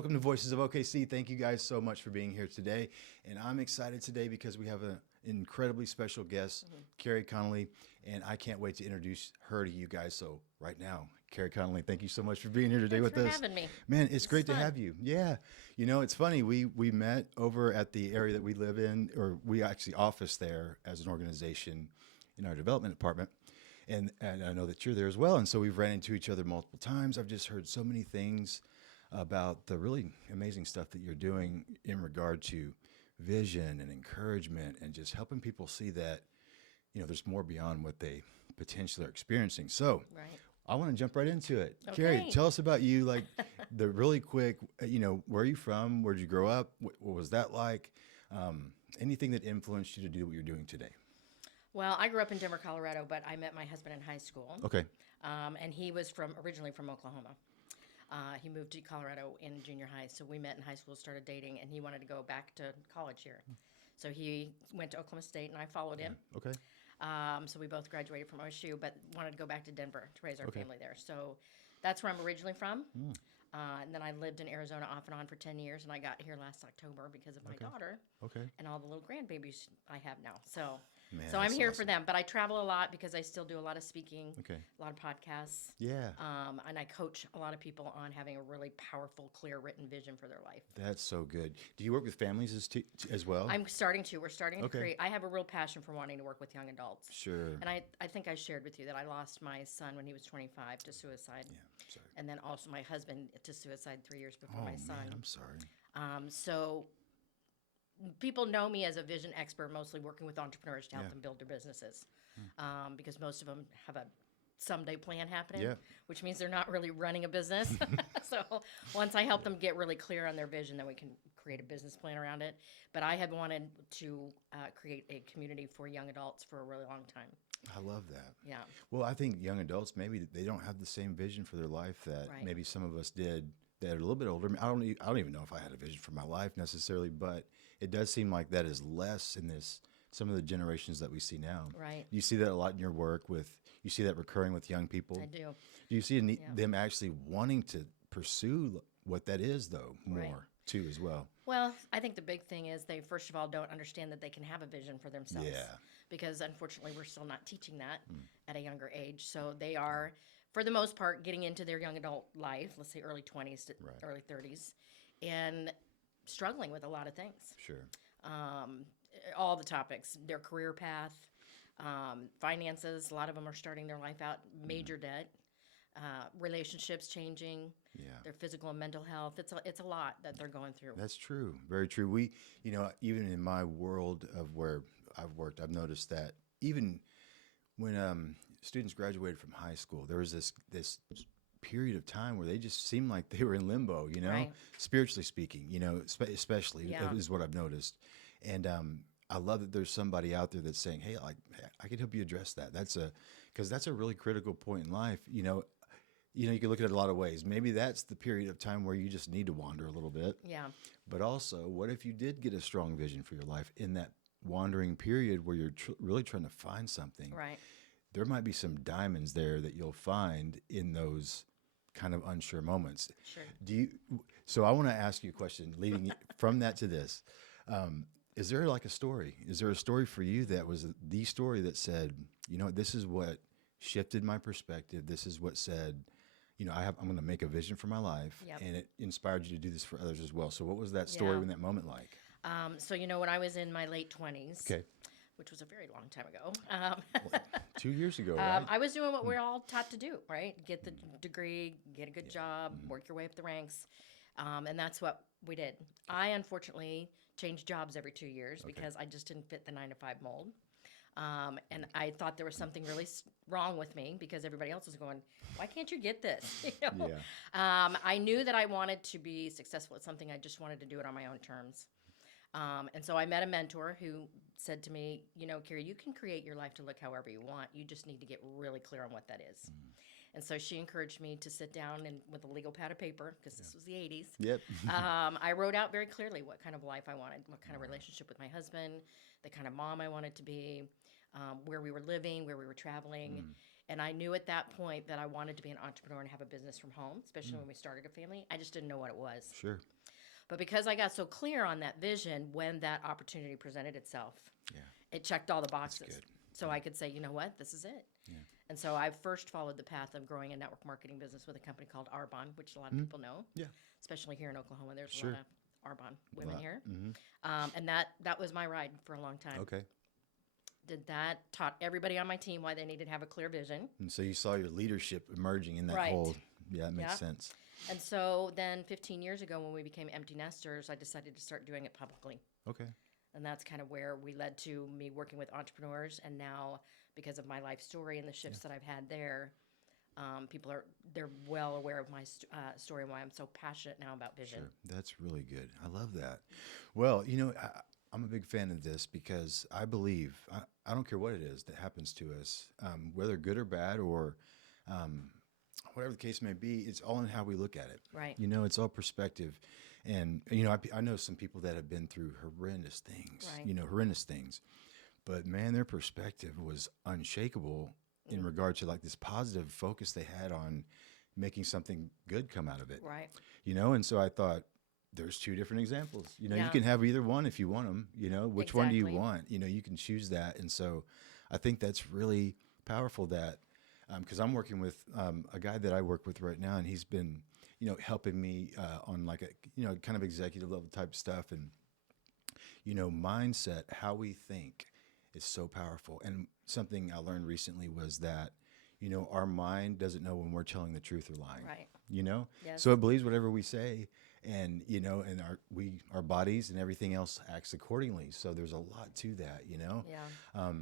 Welcome to Voices of OKC. Thank you guys so much for being here today. And I'm excited today because we have an incredibly special guest, Carey Conley, and I can't wait to introduce her to you guys. So right now, Carey Conley, thank you so much for being here today Thanks with for us. having me. Man, it's great to fun. have you. Yeah. You know, it's funny. We met over at the area that we live in, or we actually office there as an organization in our development department. And I know that you're there as well. And so we've ran into each other multiple times. I've just heard so many things about the really amazing stuff that you're doing in regard to vision and encouragement and just helping people see that, you know, there's more beyond what they potentially are experiencing. So Right. I want to jump right into it. Okay. Carey, tell us about you, like the really quick, you know, where are you from? Where'd you grow up? What was that like? Anything that influenced you to do what you're doing today? Well, I grew up in Denver, Colorado, but I met my husband in high school. Okay. And he was originally from Oklahoma. He moved to Colorado in junior high, so we met in high school, started dating, and he wanted to go back to college here. So he went to Oklahoma State, and I followed him. Okay. So we both graduated from OSU, but wanted to go back to Denver to raise our Okay. family there. So that's where I'm originally from. And then I lived in Arizona off and on for 10 years, and I got here last October because of my daughter Okay. and all the little grandbabies I have now. So Man, I'm that's here awesome. for them, but I travel a lot because I still do a lot of speaking, Okay. a lot of podcasts. Yeah. And I coach a lot of people on having a really powerful, clear, written vision for their life. That's so good. Do you work with families as well? We're starting to Okay. create. I have a real passion for wanting to work with young adults. Sure. And I think I shared with you that I lost my son when he was 25 to suicide. Yeah. Sorry. And then also my husband to suicide 3 years before Oh my man, son. I'm sorry. So people know me as a vision expert, mostly working with entrepreneurs to help Yeah. them build their businesses, because most of them have a someday plan happening, Yeah. which means they're not really running a business. So once I help them get really clear on their vision, then we can create a business plan around it. But I have wanted to create a community for young adults for a really long time. I love that. Yeah. Well, I think young adults, maybe they don't have the same vision for their life that Right. maybe some of us did that are a little bit older. I don't even know if I had a vision for my life necessarily, but it does seem like that is less in some of the generations that we see now. Right. You see that a lot in your work you see that recurring with young people. I do. Do you see Yeah. them actually wanting to pursue what that is though more Right. too as well? Well, I think the big thing is they, first of all, don't understand that they can have a vision for themselves. Yeah. Because unfortunately, we're still not teaching that at a younger age. So they are, for the most part, getting into their young adult life, let's say early 20s to Right. early 30s, and struggling with a lot of things. Sure. All the topics, their career path, finances. A lot of them are starting their life out major debt, relationships changing, Yeah. their physical and mental health. It's a lot that they're going through. That's true. Very true. You know, even in my world of where I've worked, I've noticed that even when students graduated from high school, there was this period of time where they just seemed like they were in limbo, you know, Right. spiritually speaking, you know, especially Yeah. is what I've noticed. And I love that there's somebody out there that's saying, hey, I can help you address that. Because that's a really critical point in life. You can look at it a lot of ways. Maybe that's the period of time where you just need to wander a little bit. Yeah. But also, what if you did get a strong vision for your life in that wandering period where you're really trying to find something? Right. There might be some diamonds there that you'll find in those kind of unsure moments. Sure. So I want to ask you a question leading from that to this. Is there like a story? Is there a story for you that was the story that said, you know, this is what shifted my perspective. This is what said, you know, I'm going to make a vision for my life, Yep. and it inspired you to do this for others as well. So what was that story Yeah. in that moment like? So, when I was in my late 20s, Okay. which was a very long time ago, 2 years ago, right? I was doing what we're all taught to do, right? Get the degree, get a good job, work your way up the ranks. And that's what we did. I unfortunately changed jobs every 2 years because I just didn't fit the 9-to-5 mold. And I thought there was something really wrong with me because everybody else was going, why can't you get this? Yeah. I knew that I wanted to be successful at something. I just wanted to do it on my own terms. And so I met a mentor who said to me, Carey, you can create your life to look however you want. You just need to get really clear on what that is. And so she encouraged me to sit down and with a legal pad of paper, because this was the 80s. Yep. I wrote out very clearly what kind of life I wanted, what kind of relationship with my husband, the kind of mom I wanted to be, where we were living, where we were traveling. And I knew at that point that I wanted to be an entrepreneur and have a business from home, especially when we started a family. I just didn't know what it was. Sure. But because I got so clear on that vision, when that opportunity presented itself, it checked all the boxes. good. So I could say, you know what, this is it. Yeah. And so I first followed the path of growing a network marketing business with a company called Arbonne, which a lot of people know, Yeah. especially here in Oklahoma. There's Sure. a lot of Arbonne women here. Mm-hmm. And that was my ride for a long time. Okay. Did that, taught everybody on my team why they needed to have a clear vision. And so you saw your leadership emerging in that Right. whole. Yeah, that makes Yeah. sense. And so then 15 years ago, when we became empty nesters, I decided to start doing it publicly. Okay. And that's kind of where we led to me working with entrepreneurs. And now, because of my life story and the shifts that I've had there, they're well aware of my story and why I'm so passionate now about vision. Sure. That's really good. I love that. Well, I'm a big fan of this because I believe, I don't care what it is that happens to us, whether good or bad or whatever the case may be, it's all in how we look at it. Right. It's all perspective. And, I know some people that have been through horrendous things, Right. Horrendous things. But man, their perspective was unshakable in regard to like this positive focus they had on making something good come out of it. Right. And so I thought, there's two different examples. You Yeah. can have either one if you want them. Which one do you Exactly. want? You can choose that. And so I think that's really powerful that, because I'm working with a guy that I work with right now, and he's been, helping me on like a, kind of executive level type stuff. And, mindset, how we think is so powerful. And something I learned recently was that, our mind doesn't know when we're telling the truth or lying. Right. Yes. So it believes whatever we say, and and our bodies and everything else acts accordingly. So there's a lot to that. Yeah.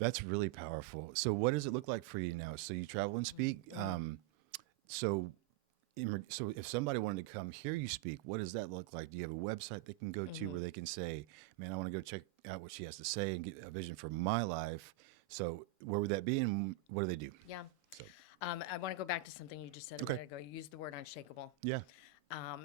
That's really powerful. So what does it look like for you now? So you travel and speak. So if somebody wanted to come hear you speak, what does that look like? Do you have a website they can go to where they can say, man, I want to go check out what she has to say and get a vision for my life? So where would that be, and what do they do? Yeah. So I want to go back to something you just said a Okay. minute ago. You used the word unshakable. yeah.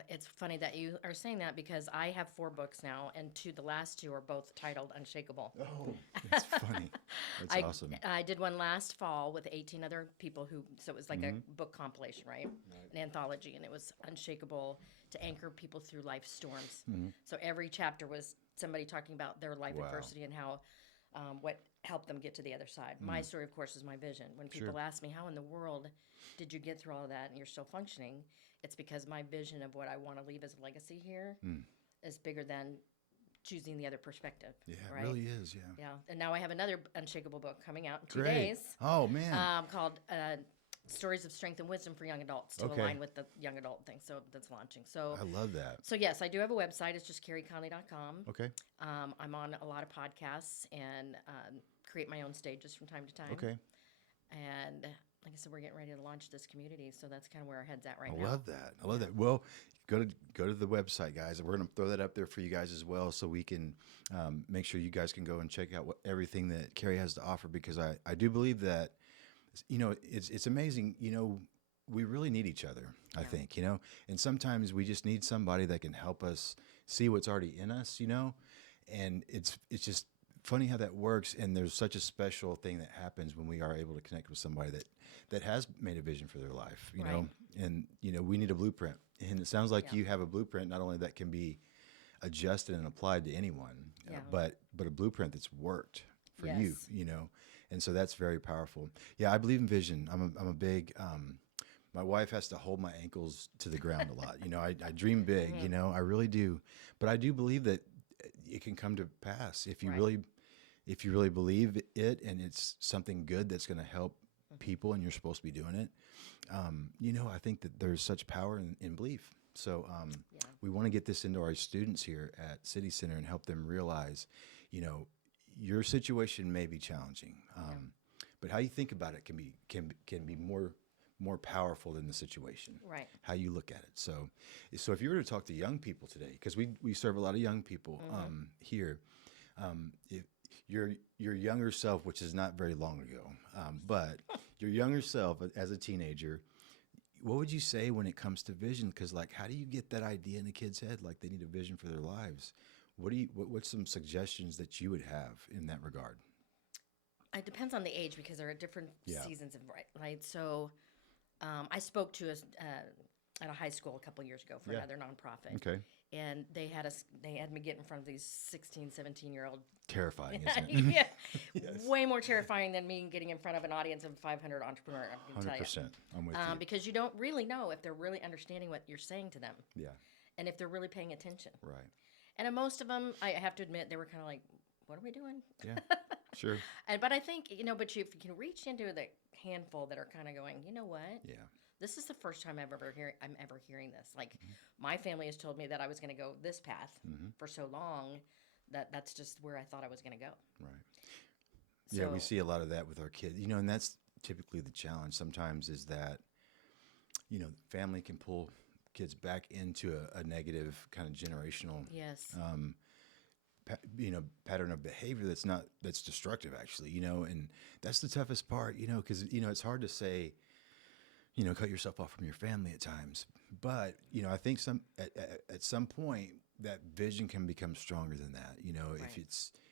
It's funny that you are saying that because I have 4 books now, and the last 2 are both titled Unshakable. Oh, that's funny. That's awesome. I did one last fall with 18 other people so it was like a book compilation, right? An anthology, and it was Unshakable to anchor people through life's storms. So every chapter was somebody talking about their life Wow. adversity and how, what helped them get to the other side. My story, of course, is my vision. When people ask me, how in the world did you get through all of that and you're still functioning? It's because my vision of what I want to leave as a legacy here is bigger than choosing the other perspective. Yeah, right? it really is. Yeah. Yeah, and now I have another Unshakable book coming out in 2 Great. days Oh man. called Stories of Strength and Wisdom for Young Adults to Okay. align with the young adult thing. So that's launching. So I love that. so yes, I do have a website. It's just careyconley.com. Okay. I'm on a lot of podcasts and create my own stages from time to time. Okay. And like I said, we're getting ready to launch this community, so that's kind of where our head's at right I now. love that. I love that. Well, go to the website, guys. We're going to throw that up there for you guys as well, so we can make sure you guys can go and check out everything that Carey has to offer. Because I do believe that it's amazing. We really need each other. I think and sometimes we just need somebody that can help us see what's already in us. And it's just funny how that works. And there's such a special thing that happens when we are able to connect with somebody that has made a vision for their life. Right. And we need a blueprint. And it sounds like Yeah. you have a blueprint, not only that can be adjusted and applied to anyone, Yeah. but a blueprint that's worked for Yes. you. And so that's very powerful. Yeah, I believe in vision. I'm a big. My wife has to hold my ankles to the ground a lot. I dream big. I really do. But I do believe that it can come to pass if you Right. really believe it, and it's something good that's going to help people, and you're supposed to be doing it. I think that there's such power in belief. So we want to get this into our students here at City Center and help them realize, your situation may be challenging, but how you think about it can be more powerful than the situation. Right. How you look at it. So if you were to talk to young people today, because we serve a lot of young people here, if your younger self, which is not very long ago, but your younger self as a teenager, what would you say when it comes to vision? Because how do you get that idea in a kid's head? Like they need a vision for their lives. What's some suggestions that you would have in that regard? it depends on the age because there are different Yeah. seasons of right. So I spoke to at a high school a couple years ago for Yeah. another nonprofit. Okay. And they had me get in front of these 16, 17-year-old. Terrifying, isn't it? Yeah. Yes. Way more terrifying than me getting in front of an audience of 500 entrepreneurs, I can tell you. 100%. I'm with you. Because you don't really know if they're really understanding what you're saying to them Yeah. and if they're really paying attention. Right. And most of them, I have to admit, they were kind of like, what are we doing? Yeah. Sure. But I think, if you can reach into the handful that are kind of going, you know what? Yeah. This is the first time I'm ever hearing this. Like, my family has told me that I was going to go this path for so long that's just where I thought I was going to go. Right. Yeah, we So- see a lot of that with our kids, and that's typically the challenge sometimes is that, family can pull kids back into a negative kind of generational, Yes. pattern of behavior that's destructive actually, and that's the toughest part, because, it's hard to say, cut yourself off from your family at times. But, I think at some point that vision can become stronger than that, Right.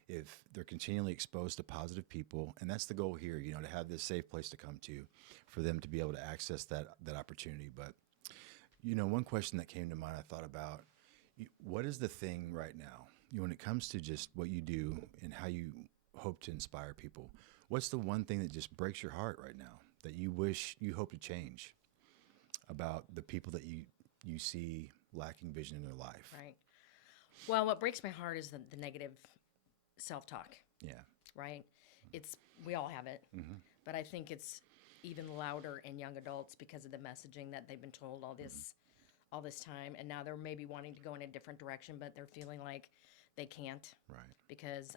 if they're continually exposed to positive people, and that's the goal here, to have this safe place to come to for them to be able to access that opportunity. But, one question that came to mind, I thought about, what is the thing right now, when it comes to just what you do and how you hope to inspire people, what's the one thing that just breaks your heart right now that you wish you hope to change about the people that you see lacking vision in their life? Right. Well, what breaks my heart is the negative self-talk, Yeah. right? We all have it, but I think it's even louder in young adults because of the messaging that they've been told all this time, and now they're maybe wanting to go in a different direction, but they're feeling like they can't Right. because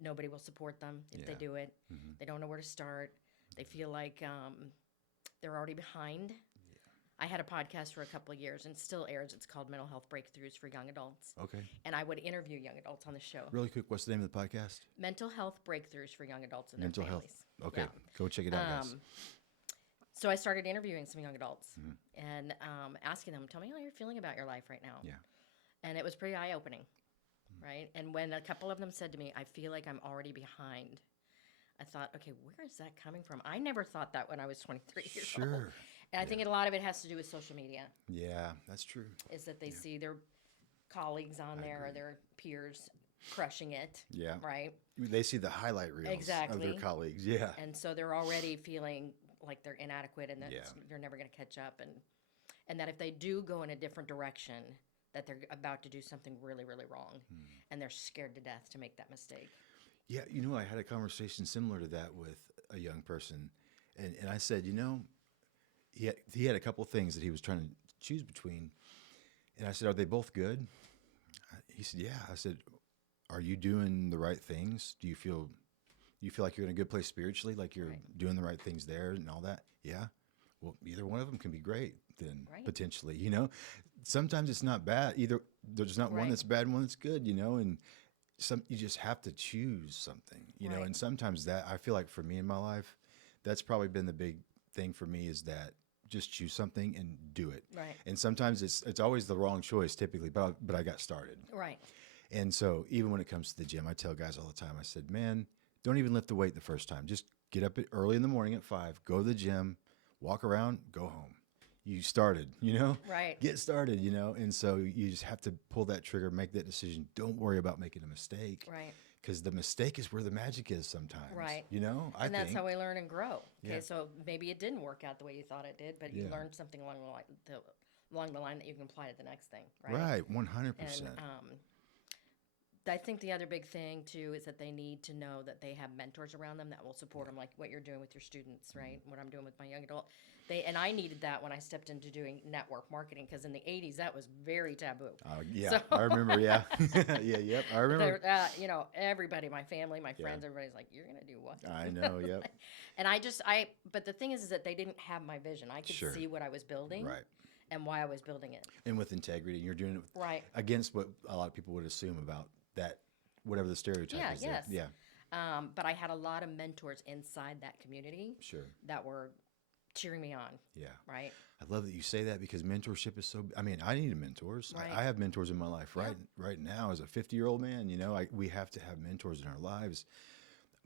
nobody will support them if they Yeah. do it. They don't know where to start. They feel like they're already behind. I had a podcast for a couple of years and it still airs. It's called Mental Health Breakthroughs for Young Adults. Okay. And I would interview young adults on the show. Really quick, what's the name of the podcast? Mental Health Breakthroughs for Young Adults and Mental their health. families. Okay. Yeah. Go check it out, guys. So I started interviewing some young adults and asking them, tell me how you're feeling about your life right now. Yeah. And it was pretty eye-opening, right? And when a couple of them said to me, I feel like I'm already behind, I thought, okay, where is that coming from? I never thought that when I was 23 years old. Sure. And I think a lot of it has to do with social media, Yeah, that's true. is that they see their colleagues on there or their peers crushing it, Yeah. right? They see the highlight reels of Exactly. their colleagues. Yeah. And so they're already feeling like they're inadequate and that Yeah. they're never going to catch up, and that if they do go in a different direction, that they're about to do something really, really wrong, and they're scared to death to make that mistake. Yeah, I had a conversation similar to that with a young person, and I said, he had a couple things that he was trying to choose between, and I said, are they both good? He said, yeah. I said, are you doing the right things? Do you feel like you're in a good place spiritually, like you're Right. doing the right things there and all that? Yeah. Well, either one of them can be great then, Right. potentially, Sometimes it's not bad. Either there's not one Right. that's bad and one that's good, and you just have to choose something, Right. and sometimes that, I feel like for me in my life, that's probably been the big thing for me, is that just choose something and do it. Right. And sometimes it's always the wrong choice typically, but I got started. Right. And so even when it comes to the gym, I tell guys all the time, I said, man, don't even lift the weight the first time. Just get up early in the morning at 5, go to the gym, walk around, go home. You started, Right. get started, and so you just have to pull that trigger, make that decision. Don't worry about making a mistake. Right. Because the mistake is where the magic is sometimes. Right. I And that's think. how we learn and grow. Okay, Yeah. so maybe it didn't work out the way you thought it did, but you Yeah. learned something along the line that you can apply to the next thing, right? Right, And 100%. I think the other big thing too is that they need to know that they have mentors around them that will support them, like what you're doing with your students, right? What I'm doing with my young adult. And I needed that when I stepped into doing network marketing, because in the 80s that was very taboo. Yeah, So- I remember. Yeah, yep, I remember. Everybody, my family, my friends, everybody's like, "You're gonna do what?" I know. Yep. And but the thing is that they didn't have my vision. I could Sure. see what I was building, Right. and why I was building it. And with integrity, you're doing it Right. against what a lot of people would assume about that, whatever the stereotype Yeah, is. yes. There. Yeah, But I had a lot of mentors inside that community sure. that were cheering me on, Yeah. right? I love that you say that, because mentorship is so. I mean, I need mentors. Right. I have mentors in my life Yeah. right now as a 50-year-old man. We have to have mentors in our lives.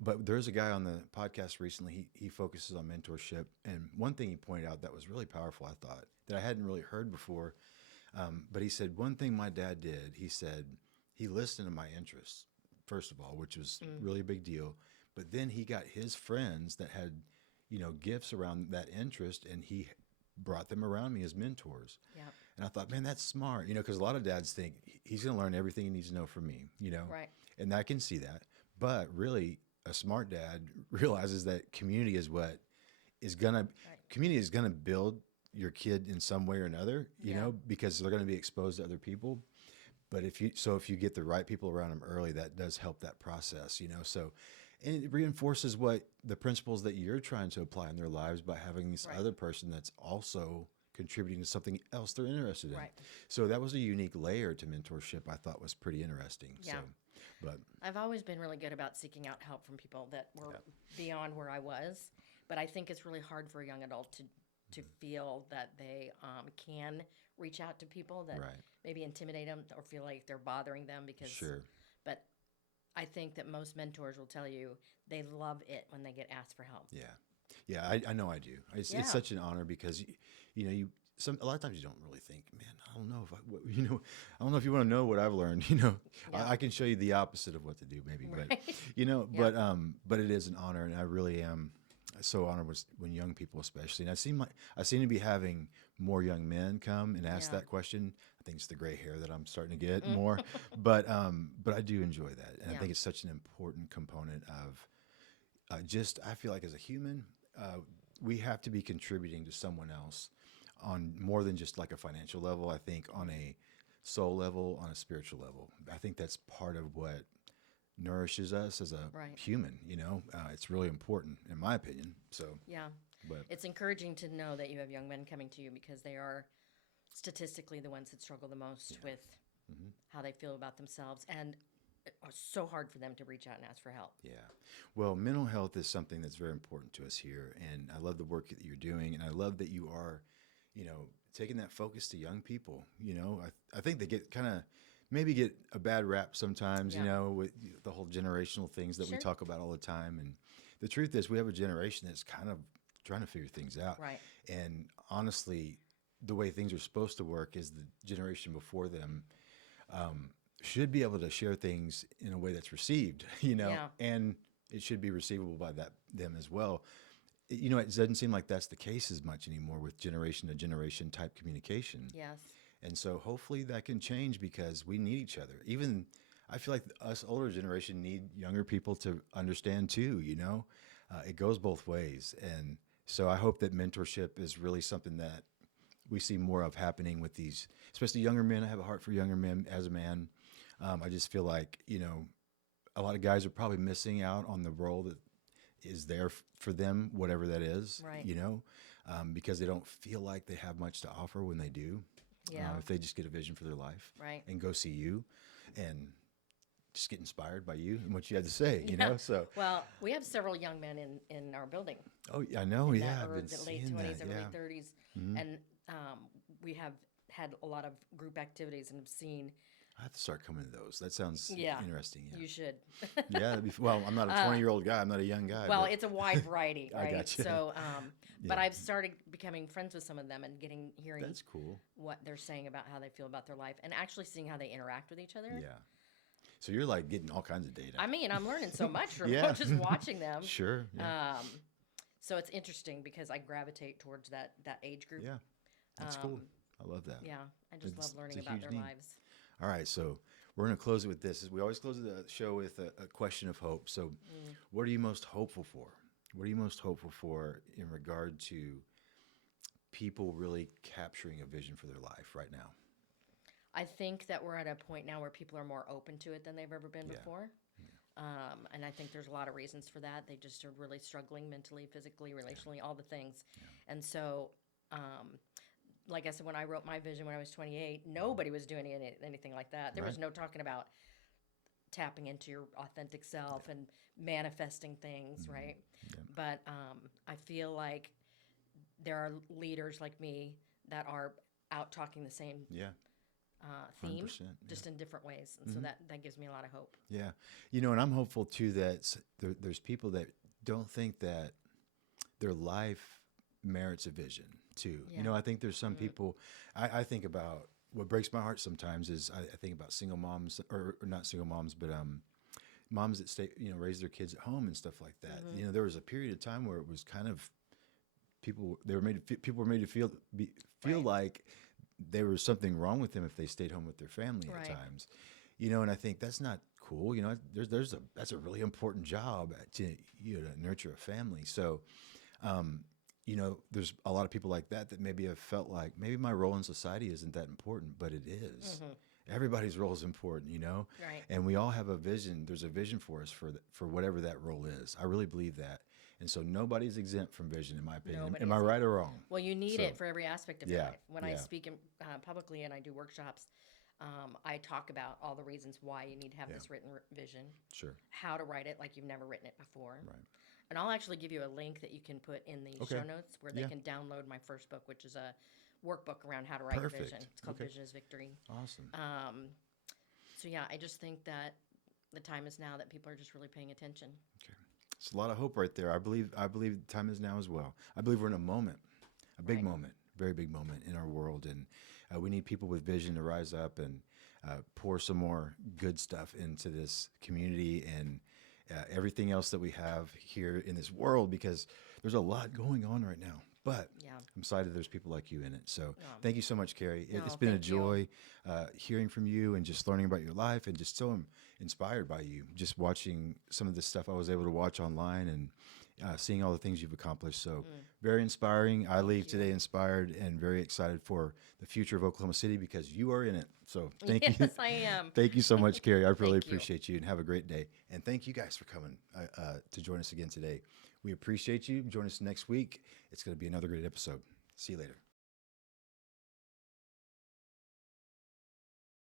But there's a guy on the podcast recently. He focuses on mentorship, and one thing he pointed out that was really powerful, I thought, that I hadn't really heard before. But he said one thing my dad did. He said he listened to my interests first of all, which was really a big deal. But then he got his friends that had, gifts around that interest, and he brought them around me as mentors. Yeah. And I thought, man, that's smart, because a lot of dads think he's going to learn everything he needs to know from me, Right. And I can see that. But really, a smart dad realizes that community is what is community is gonna build your kid in some way or another, because they're gonna be exposed to other people. But if you get the right people around them early, that does help that process, So, and it reinforces what the principles that you're trying to apply in their lives by having this other person that's also contributing to something else they're interested in. Right. So that was a unique layer to mentorship I thought was pretty interesting. Yeah. So, but I've always been really good about seeking out help from people that were beyond where I was, but I think it's really hard for a young adult to feel that they can reach out to people that maybe intimidate them or feel like they're bothering them because. Sure. But I think that most mentors will tell you they love it when they get asked for help. Yeah. Yeah, I know I do. It's such an honor because, a lot of times you don't really think, man, I don't know if I don't know if you want to know what I've learned, I can show you the opposite of what to do maybe, but, but it is an honor, and I really am so honored when young people, especially, and I seem to be having more young men come and ask that question. I think it's the gray hair that I'm starting to get more, but I do enjoy that. And I think it's such an important component of, I feel like as a human, we have to be contributing to someone else on more than just like a financial level. I think on a soul level, on a spiritual level. I think that's part of what nourishes us as a human, it's really important in my opinion. So, but it's encouraging to know that you have young men coming to you because they are statistically the ones that struggle the most with how they feel about themselves, and it's so hard for them to reach out and ask for help. Yeah. Well, mental health is something that's very important to us here, and I love the work that you're doing, and I love that you are, taking that focus to young people. I think they get get a bad rap sometimes, with the whole generational things that we talk about all the time. And the truth is we have a generation that's kind of trying to figure things out. Right. And honestly, the way things are supposed to work is the generation before them should be able to share things in a way that's received, and it should be receivable by them as well. It doesn't seem like that's the case as much anymore with generation to generation type communication. Yes. And so hopefully that can change because we need each other. Even I feel like us older generation need younger people to understand too, it goes both ways. And so I hope that mentorship is really something that we see more of happening with these, especially younger men. I have a heart for younger men as a man. I just feel like, a lot of guys are probably missing out on the role that is there for them, whatever that is, because they don't feel like they have much to offer when they do. Yeah. If they just get a vision for their life and go see you and just get inspired by you and what you had to say, so. Well, we have several young men in our building. Oh, I know. I've been the seeing late 20s that. and early 30s. And we have had a lot of group activities and have seen. I have to start coming to those. That sounds interesting. Yeah. You should. Well, I'm not a 20-year-old guy. I'm not a young guy. Well, it's a wide variety, right? I gotcha. So, but I've started becoming friends with some of them and hearing that's cool. what they're saying about how they feel about their life and actually seeing how they interact with each other. Yeah. So you're like getting all kinds of data. I mean, I'm learning so much from just watching them. Sure. Yeah. So it's interesting because I gravitate towards that age group. Yeah. That's cool. I love that. Yeah. I just love learning about their lives. All right, so we're going to close it with this. We always close the show with a question of hope. So what are you most hopeful for? What are you most hopeful for in regard to people really capturing a vision for their life right now? I think that we're at a point now where people are more open to it than they've ever been before. And I think there's a lot of reasons for that. They just are really struggling mentally, physically, relationally, all the things. Yeah. And so like I said, when I wrote my vision when I was 28, nobody was doing anything like that. There was no talking about tapping into your authentic self and manifesting things, right? Yeah. But I feel like there are leaders like me that are out talking the same theme, 100%, just in different ways. And so that gives me a lot of hope. Yeah. And I'm hopeful too that there's people that don't think that their life merits a vision too. Yeah. I think there's some people, I think about what breaks my heart sometimes is I think about single moms or not single moms, but moms that stay, raise their kids at home and stuff like that. There was a period of time where it was kind of people were made to feel Right. like there was something wrong with them if they stayed home with their family Right. at times. And I think that's not cool. That's a really important job to nurture a family. So, there's a lot of people like that maybe have felt like maybe my role in society isn't that important, but it is. Everybody's role is important, Right. and we all have a vision. There's a vision for us for whatever that role is. I really believe that. And so nobody's exempt from vision, in my opinion. Nobody Am I is. right or wrong? Well, you need So, it for every aspect of your yeah, life. When I yeah. speak publicly and I do workshops, I talk about all the reasons why you need to have this written vision, Sure. how to write it like you've never written it before. Right. And I'll actually give you a link that you can put in the Okay. show notes where they Yeah. can download my first book, which is a workbook around how to write Perfect. vision. It's called Okay. Vision is Victory. Awesome. So yeah, I just think that the time is now that people are just really paying attention. Okay. It's a lot of hope right there. I believe the time is now as well. I believe we're in a moment, a big Right. moment, very big moment in our world, and we need people with vision to rise up and pour some more good stuff into this community and everything else that we have here in this world, because there's a lot going on right now. But Yeah. I'm excited there's people like you in it. So No. thank you so much, Carey. No, It's been a thank you. joy hearing from you and just learning about your life, and just so inspired by you. Just watching some of the stuff I was able to watch online and seeing all the things you've accomplished. So very inspiring. I leave today inspired and very excited for the future of Oklahoma City because you are in it. So thank you. Yes, I am. Thank you so much, Carey. I really Thank you. appreciate you, and have a great day. And thank you guys for coming to join us again today. We appreciate you. Join us next week. It's going to be another great episode. See you later.